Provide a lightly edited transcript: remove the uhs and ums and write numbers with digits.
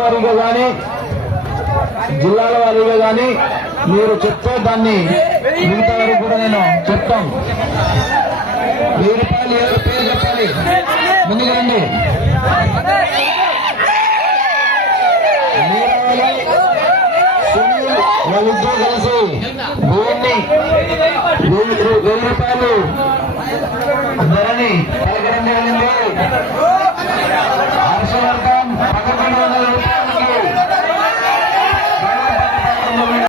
వారీగా కానీ జిల్లాల వారీగా కానీ మీరు చెప్తే దాన్ని మిగతా వరకు కూడా నేను చెప్తాం. 1000 రూపాయలు ఎవరి పేరు చెప్పాలి, ముందుకు రండి. వాళ్ళిద్దరూ కలిసి భూమిని 1000 రూపాయలు ధరని